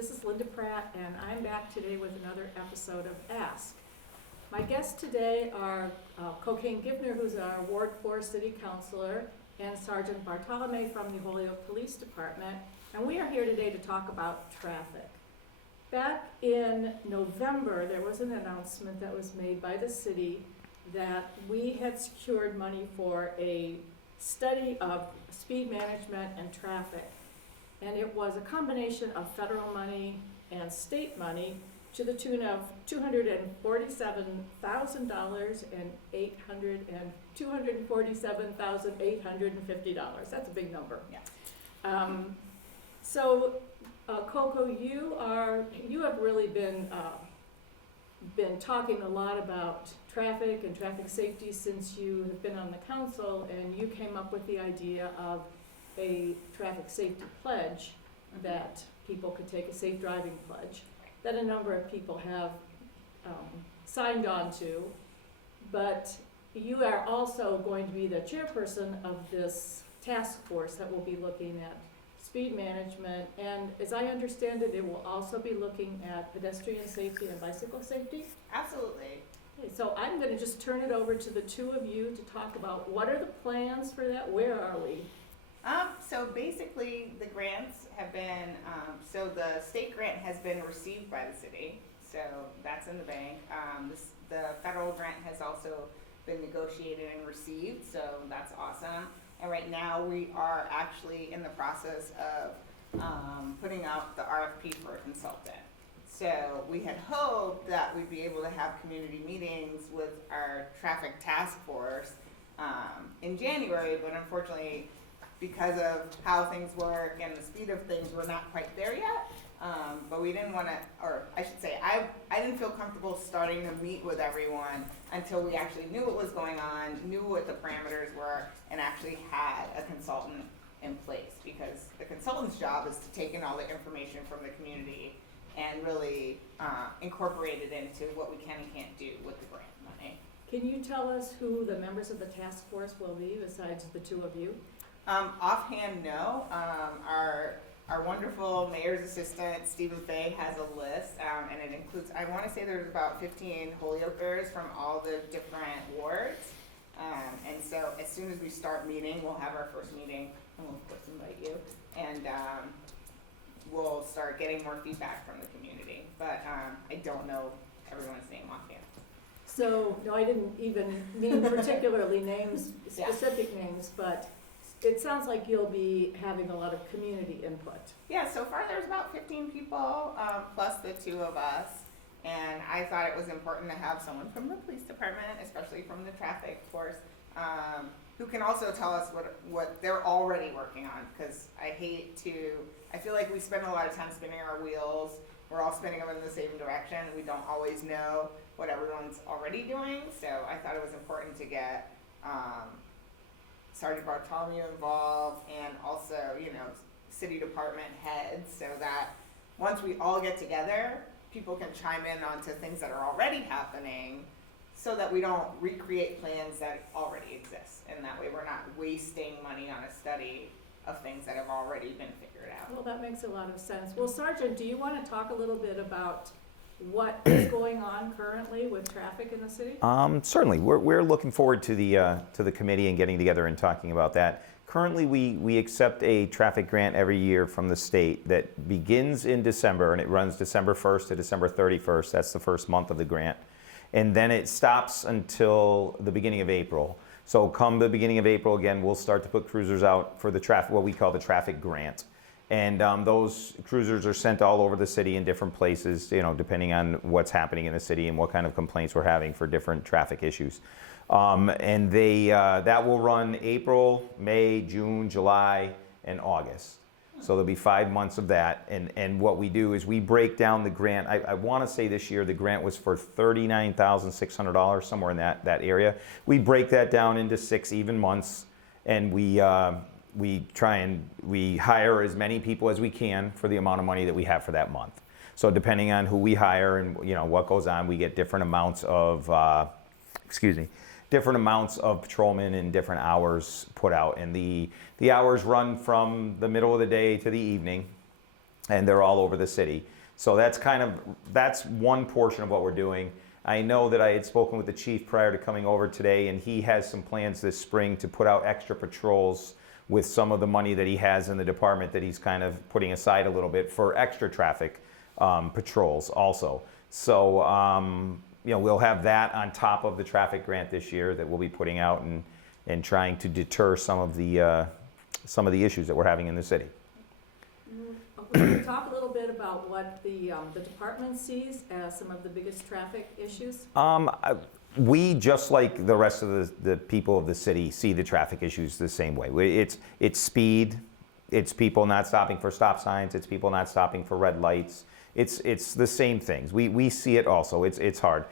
This is Linda Pratt, and I'm back today with another episode of Ask. My guests today are Kocayne Givner, who's our Ward 4 City Councilor, and Sergeant Bartolomei from the Holyoke Police Department, and we are here today to talk about traffic. Back in November, there was an announcement that was made by the city that we had secured money for a study of speed management and traffic. And it was a combination of federal money and state money to the tune of $247,000 and $247,850. That's a big number. Yeah. Coco, you have really been talking a lot about traffic and traffic safety since you have been on the council, and you came up with the idea of a traffic safety pledge that people could take, a safe driving pledge that a number of people have signed on to. But you are also going to be the chairperson of this task force that will be looking at speed management, and as I understand it, it will also be looking at pedestrian safety and bicycle safety. Absolutely. Okay, so I'm going to just turn it over to the two of you to talk about what are the plans for that, where are we? So basically the grants have been, so the state grant has been received by the city, so that's in the bank. The federal grant has also been negotiated and received, so that's awesome. And right now we are actually in the process of putting out the RFP for a consultant. So we had hoped that we'd be able to have community meetings with our traffic task force in January, but unfortunately, because of how things work and the speed of things, we're not quite there yet. But we didn't want to, or I should say, I didn't feel comfortable starting to meet with everyone until we actually knew what was going on, knew what the parameters were, and actually had a consultant in place. Because the consultant's job is to take in all the information from the community and really incorporate it into what we can and can't do with the grant money. Can you tell us who the members of the task force will be besides the two of you? Offhand, no. Our wonderful mayor's assistant, Stephen Fay, has a list, and it includes, I want to say there's about 15 Holyokers from all the different wards. And so as soon as we start meeting, we'll have our first meeting, and we'll of course invite you, and we'll start getting more feedback from the community. But I don't know everyone's name offhand. So, no, I didn't even mean particularly names, specific names, but it sounds like you'll be having a lot of community input. Yeah, so far there's about 15 people, plus the two of us. And I thought it was important to have someone from the police department, especially from the traffic force, who can also tell us what they're already working on. Because I feel like we spend a lot of time spinning our wheels. We're all spinning them in the same direction. We don't always know what everyone's already doing. So I thought it was important to get Sergeant Bartolomei involved, and also, city department heads, so that once we all get together, people can chime in onto things that are already happening, so that we don't recreate plans that already exist, and that way we're not wasting money on a study of things that have already been figured out. Well, that makes a lot of sense. Well, Sergeant, do you want to talk a little bit about what is going on currently with traffic in the city? Certainly. We're looking forward to the committee and getting together and talking about that. Currently, we accept a traffic grant every year from the state that begins in December, and it runs December 1st to December 31st. That's the first month of the grant. And then it stops until the beginning of April. So come the beginning of April, again, we'll start to put cruisers out for the traffic, what we call the traffic grant. And those cruisers are sent all over the city in different places, depending on what's happening in the city and what kind of complaints we're having for different traffic issues. And that will run April, May, June, July, and August. So there'll be 5 months of that. And what we do is we break down the grant. I want to say this year the grant was for $39,600, somewhere in that area. We break that down into 6 even months, and we hire as many people as we can for the amount of money that we have for that month. So depending on who we hire and what goes on, we get different amounts of patrolmen and different hours put out. And the hours run from the middle of the day to the evening. and they're all over the city. So that's one portion of what we're doing. I know that I had spoken with the chief prior to coming over today, and he has some plans this spring to put out extra patrols with some of the money that he has in the department that he's kind of putting aside a little bit for extra traffic patrols also. So, we'll have that on top of the traffic grant this year that we'll be putting out and trying to deter some of the issues that we're having in the city. Can you talk a little bit about what the department sees as some of the biggest traffic issues? We, just like the rest of the people of the city, see the traffic issues the same way. It's speed, it's people not stopping for stop signs, it's people not stopping for red lights. It's the same things. We see it also. It's hard.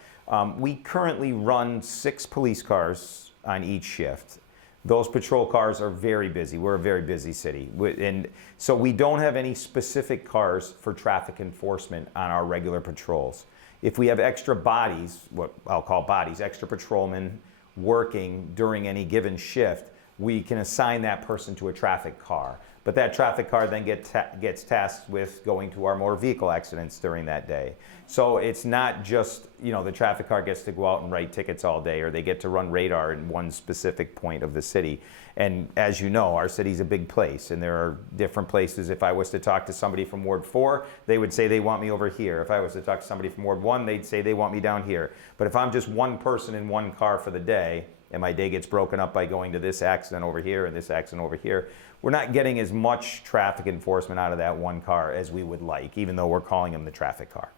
We currently run 6 police cars on each shift. Those patrol cars are very busy. We're a very busy city. And so we don't have any specific cars for traffic enforcement on our regular patrols. If we have extra bodies, what I'll call bodies, extra patrolmen working during any given shift, we can assign that person to a traffic car. But that traffic car then gets tasked with going to our motor vehicle accidents during that day. So it's not just, the traffic car gets to go out and write tickets all day, or they get to run radar in one specific point of the city. And as you know, our city's a big place, and there are different places. If I was to talk to somebody from Ward 4, they would say they want me over here. If I was to talk to somebody from Ward 1, they'd say they want me down here. But if I'm just one person in one car for the day, and my day gets broken up by going to this accident over here and this accident over here, we're not getting as much traffic enforcement out of that one car as we would like, even though we're calling them the traffic car.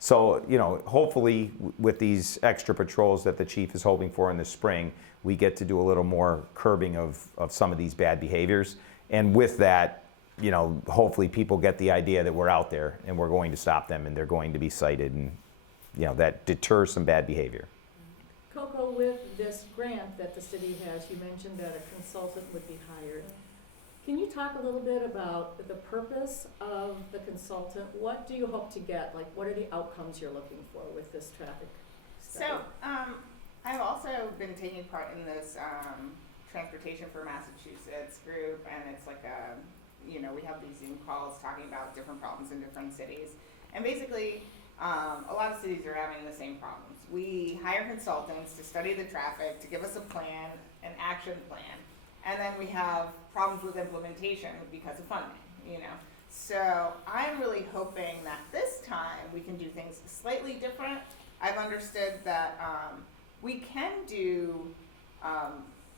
So, hopefully with these extra patrols that the chief is hoping for in the spring, we get to do a little more curbing of some of these bad behaviors. And with that, hopefully people get the idea that we're out there and we're going to stop them and they're going to be cited, and, that deters some bad behavior. Coco, with this grant that the city has, you mentioned that a consultant would be hired. Can you talk a little bit about the purpose of the consultant? What do you hope to get? Like, what are the outcomes you're looking for with this traffic study? So, I've also been taking part in this Transportation for Massachusetts group, and it's like we have these Zoom calls talking about different problems in different cities. And basically, a lot of cities are having the same problems. We hire consultants to study the traffic, to give us a plan, an action plan, and then we have problems with implementation because of funding, So I'm really hoping that this time we can do things slightly different. I've understood that we can do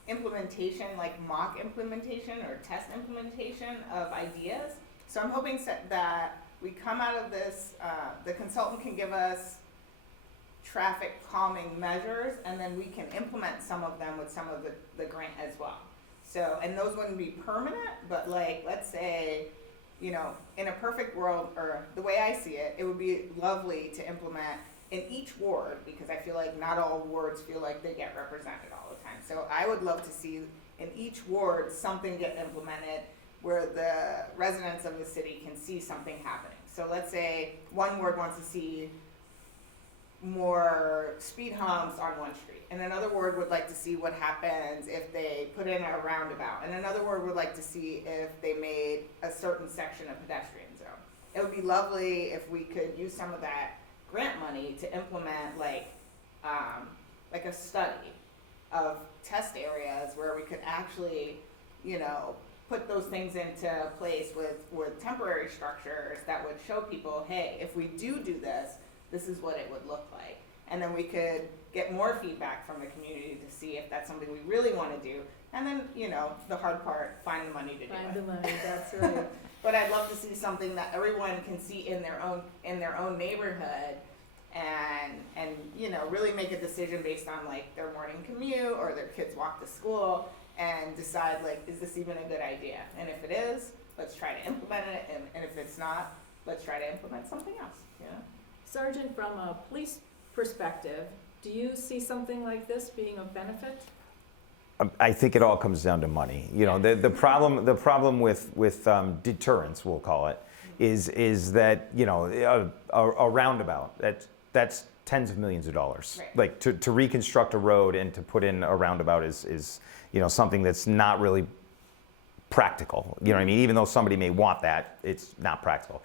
implementation, like mock implementation or test implementation of ideas. So I'm hoping that we come out of this, the consultant can give us traffic calming measures, and then we can implement some of them with some of the grant as well. So, and those wouldn't be permanent, but like, let's say, in a perfect world, or the way I see it, it would be lovely to implement in each ward, because I feel like not all wards feel like they get represented all the time. So I would love to see in each ward something get implemented where the residents of the city can see something happening. So let's say one ward wants to see more speed humps on one street, and another ward would like to see what happens if they put in a roundabout, and another ward would like to see if they made a certain section a pedestrian zone. It would be lovely if we could use some of that grant money to implement like a study of test areas where we could actually, put those things into place with temporary structures that would show people, hey, if we do this, this is what it would look like. And then we could get more feedback from the community to see if that's something we really want to do. And then, the hard part, find the money to do it. Find the money, that's right. But I'd love to see something that everyone can see in their own neighborhood, and really make a decision based on like their morning commute or their kids walk to school, and decide like, is this even a good idea? And if it is, let's try to implement it, and if it's not, let's try to implement something else. Sergeant, from a police perspective, do you see something like this being of benefit? I think it all comes down to money. The problem with deterrence, we'll call it, is that a roundabout that's tens of millions of dollars. Right. Like to reconstruct a road and to put in a roundabout is something that's not really practical. You know what I mean? Even though somebody may want that, it's not practical.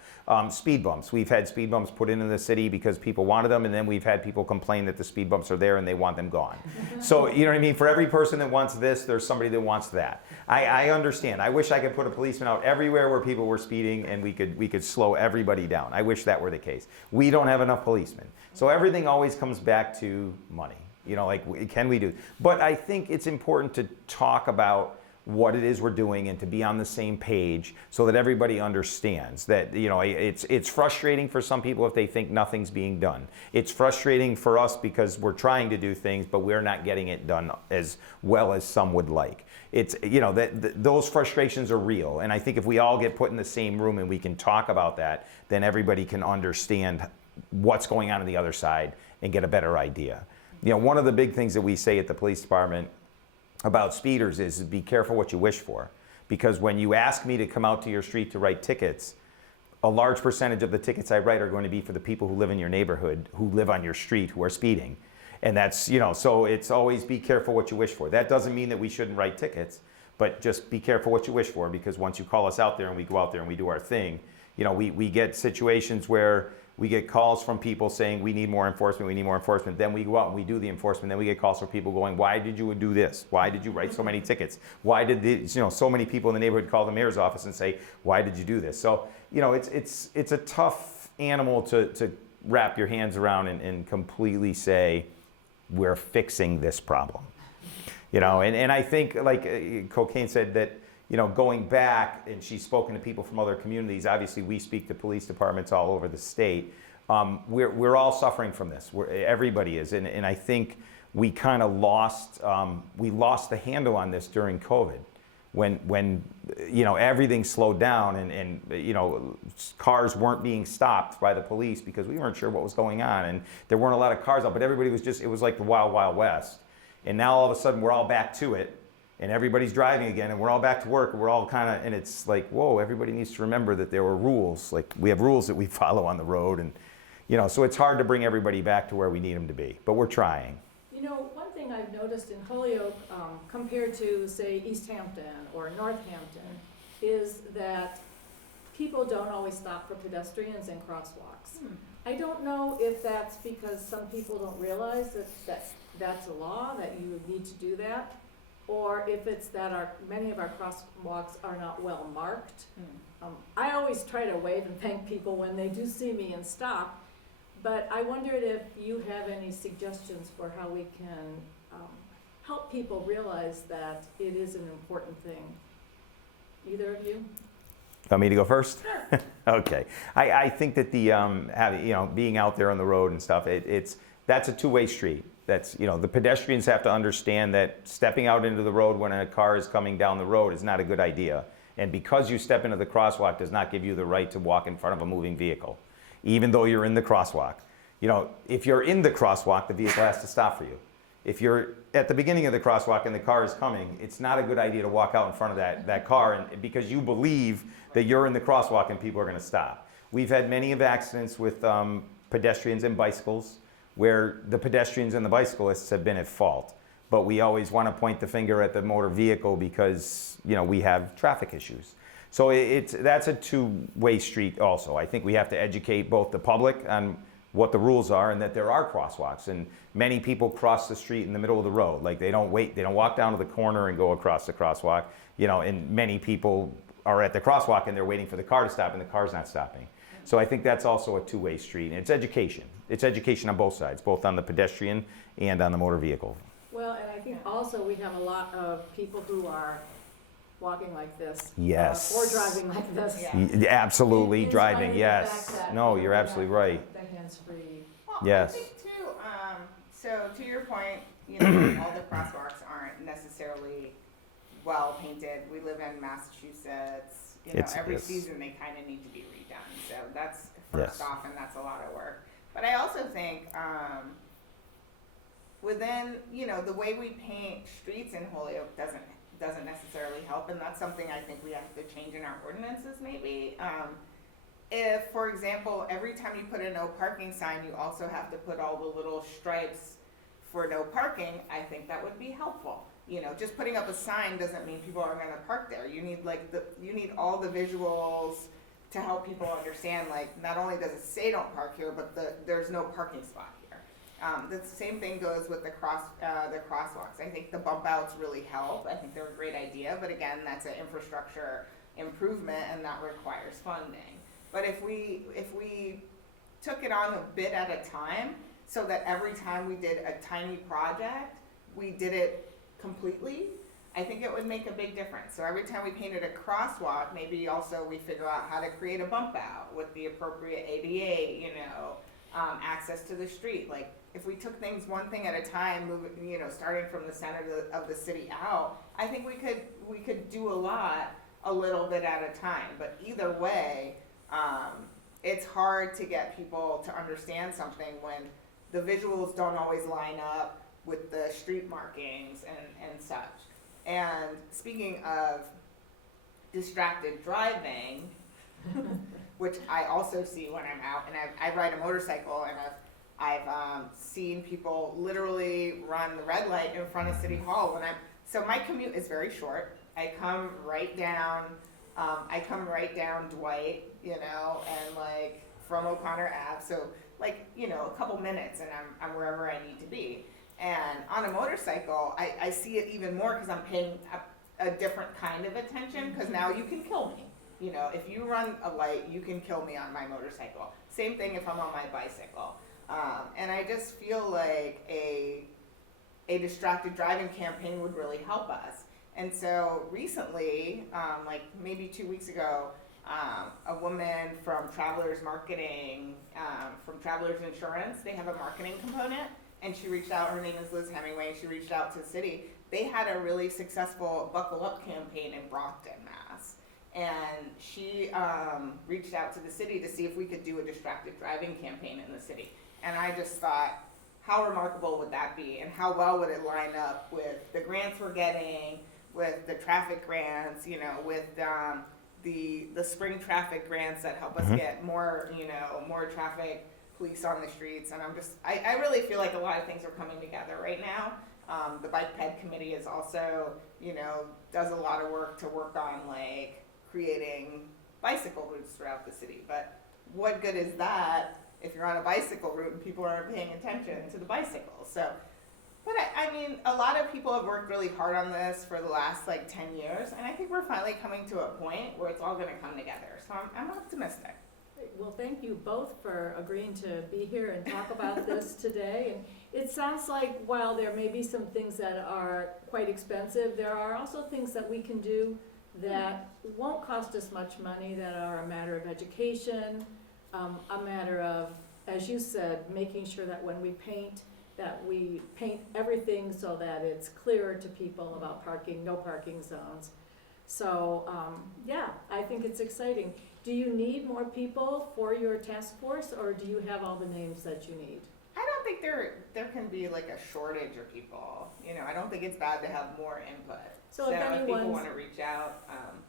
Speed bumps. We've had speed bumps put into the city because people wanted them, and then we've had people complain that the speed bumps are there and they want them gone. So, you know what I mean? For every person that wants this, there's somebody that wants that. I understand. I wish I could put a policeman out everywhere where people were speeding and we could slow everybody down. I wish that were the case. We don't have enough policemen. So everything always comes back to money. You know, like, can we do? But I think it's important to talk about what it is we're doing and to be on the same page so that everybody understands that, you know, it's frustrating for some people if they think nothing's being done. It's frustrating for us because we're trying to do things, but we're not getting it done as well as some would like. It's, you know, those frustrations are real. And I think if we all get put in the same room and we can talk about that, then everybody can understand what's going on the other side and get a better idea. You know, one of the big things that we say at the police department about speeders is be careful what you wish for. Because when you ask me to come out to your street to write tickets, a large percentage of the tickets I write are going to be for the people who live in your neighborhood, who live on your street, who are speeding. And that's, you know, so it's always be careful what you wish for. That doesn't mean that we shouldn't write tickets, but just be careful what you wish for, because once you call us out there and we go out there and we do our thing, you know, we get situations where we get calls from people saying we need more enforcement, we need more enforcement. Then we go out and we do the enforcement. Then we get calls from people going, why did you do this? Why did you write so many tickets? Why did these, you know, so many people in the neighborhood call the mayor's office and say, why did you do this? So, you know, it's a tough animal to wrap your hands around and completely say, we're fixing this problem. You know, and I think, like Kocayne said, that, you know, going back, and she's spoken to people from other communities, obviously we speak to police departments all over the state. We're all suffering from this. Everybody is. And I think we kind of lost the handle on this during COVID. When you know, everything slowed down and you know, cars weren't being stopped by the police because we weren't sure what was going on, and there weren't a lot of cars out, but everybody was just, it was like the wild, wild west. And now all of a sudden we're all back to it. And everybody's driving again, and we're all back to work, and we're all kind of, and it's like, whoa, everybody needs to remember that there were rules. Like, we have rules that we follow on the road, and, you know, so it's hard to bring everybody back to where we need them to be, but we're trying. You know, one thing I've noticed in Holyoke, compared to, say, East Hampton or Northampton, is that people don't always stop for pedestrians and crosswalks. I don't know if that's because some people don't realize that that's a law, that you need to do that, or if it's that many of our crosswalks are not well marked. I always try to wave and thank people when they do see me and stop, but I wondered if you have any suggestions for how we can help people realize that it is an important thing. Either of you? Want me to go first? Sure. Okay. I think that the you know, being out there on the road and stuff, that's a two-way street. That's, you know, the pedestrians have to understand that stepping out into the road when a car is coming down the road is not a good idea. And because you step into the crosswalk does not give you the right to walk in front of a moving vehicle, even though you're in the crosswalk. You know, if you're in the crosswalk, the vehicle has to stop for you. If you're at the beginning of the crosswalk and the car is coming, it's not a good idea to walk out in front of that car, and because you believe that you're in the crosswalk and people are going to stop. We've had many of accidents with pedestrians and bicycles, where the pedestrians and the bicyclists have been at fault. But we always want to point the finger at the motor vehicle because, you know, we have traffic issues. So that's a two-way street also. I think we have to educate both the public on what the rules are and that there are crosswalks. And many people cross the street in the middle of the road. Like, they don't walk down to the corner and go across the crosswalk. You know, and many people are at the crosswalk and they're waiting for the car to stop and the car's not stopping. So I think that's also a two-way street, and it's education. It's education on both sides, both on the pedestrian and on the motor vehicle. Well, and I think also we have a lot of people who are walking like this. Yes. Or driving like this. Yeah. Absolutely, In driving, spite of the yes. fact that, No, you know, you're we absolutely have right. The hands-free. Well, Yes. I think too, so to your point, you know, all the crosswalks aren't necessarily well painted. We live in Massachusetts, you know, every yes. season they kind of need to be redone. So that's first Yes. off, and that's a lot of work. But I also think within, you know, the way we paint streets in Holyoke doesn't necessarily help, and that's something I think we have to change in our ordinances maybe. If, for example, every time you put a no parking sign, you also have to put all the little stripes for no parking, I think that would be helpful. you know, just putting up a sign doesn't mean people are gonna park there. You need you need all the visuals to help people understand, like, not only does it say don't park here, but there's no parking spot here. The same thing goes with the crosswalks. I think the bump outs really help. I think they're a great idea, but again, that's an infrastructure improvement and that requires funding. But if we took it on a bit at a time, so that every time we did a tiny project, we did it completely, I think it would make a big difference. So every time we painted a crosswalk, maybe also we figure out how to create a bump out with the appropriate ADA, you know, access to the street. Like, if we took things one thing at a time, moving, you know, starting from the center of the city out, I think we could do a lot, a little bit at a time. But either way, it's hard to get people to understand something when the visuals don't always line up with the street markings and such. And speaking of distracted driving, which I also see when I'm out, and I ride a motorcycle, and I've seen people literally run the red light in front of City Hall so my commute is very short. I come right down Dwight, you know, and like from O'Connor Ave, so like, you know, a couple minutes and I'm wherever I need to be. And on a motorcycle, I see it even more because I'm paying a different kind of attention, because now you can kill me. You know, if you run a light, you can kill me on my motorcycle. Same thing if I'm on my bicycle. And I just feel like a distracted driving campaign would really help us. And so recently, like maybe 2 weeks ago, a woman from Travelers Marketing, from Travelers Insurance, they have a marketing component. And she reached out, her name is Liz Hemingway, she reached out to the city. They had a really successful Buckle Up campaign in Brockton, Mass. And she reached out to the city to see if we could do a distracted driving campaign in the city. And I just thought, how remarkable would that be? And how well would it line up with the grants we're getting, with the traffic grants, you know, with the spring traffic grants that help us get more, you know, more traffic police on the streets. And I really feel like a lot of things are coming together right now. The bike ped committee is also, you know, does a lot of work to work on like creating bicycle routes throughout the city. But what good is that if you're on a bicycle route and people aren't paying attention to the bicycles? So, but I mean, a lot of people have worked really hard on this for the last like 10 years. And I think we're finally coming to a point where it's all gonna come together. So I'm optimistic. Well, thank you both for agreeing to be here and talk about this today. And it sounds like while there may be some things that are quite expensive, there are also things that we can do that won't cost us much money, that are a matter of education, a matter of, as you said, making sure that when we paint, that we paint everything so that it's clearer to people about parking, no parking zones. So, yeah, I think it's exciting. Do you need more people for your task force, or do you have all the names that you need? I don't think there can be like a shortage of people. You know, I don't think it's bad to have more input. So if people want to reach out,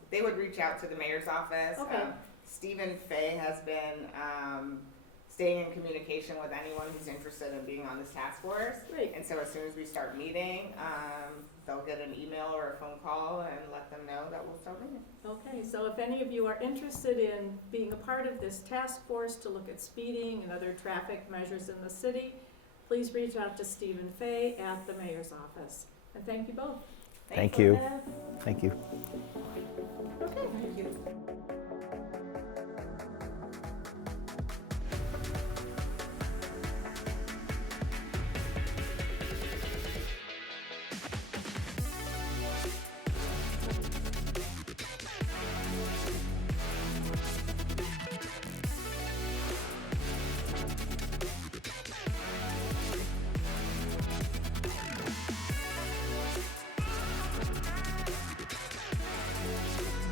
they would reach out to the mayor's office. Okay. Stephen Fay has been staying in communication with anyone who's interested in being on this task force. Great. And so as soon as we start meeting, they'll get an email or a phone call and let them know that we'll start meeting. Okay, so if any of you are interested in being a part of this task force to look at speeding and other traffic measures in the city, please reach out to Stephen Fay at the mayor's office. And thank you both. Thank you. That. Thank you. Okay. Thank you.